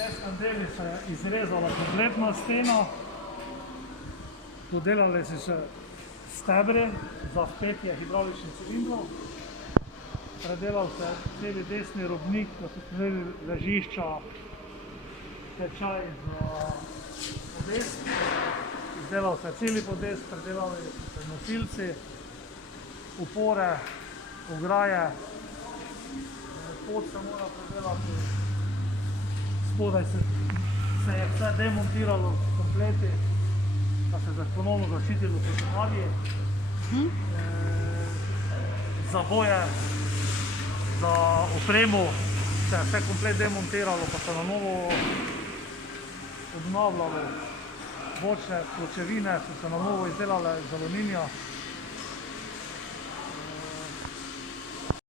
desnem delu se je izrezala kompletna stena, dodelali so se stebri za vpetje hidravličnih cilindrov, predelal se je celi desni robnik, da so imeli ležišča, tečaj za podest, izdelal se je celi podest, predelali so se nosilci, opore, ograje, pod se mora predelati, spodaj se je vse demontiralo v kompleti, da se je ponovno zaščitilo proti magiji. Zaboje za opremo se je vse komplet demontiralo, pa se na novo obnavljalo. Bočne pločevine so se na novo izdelale iz aluminija.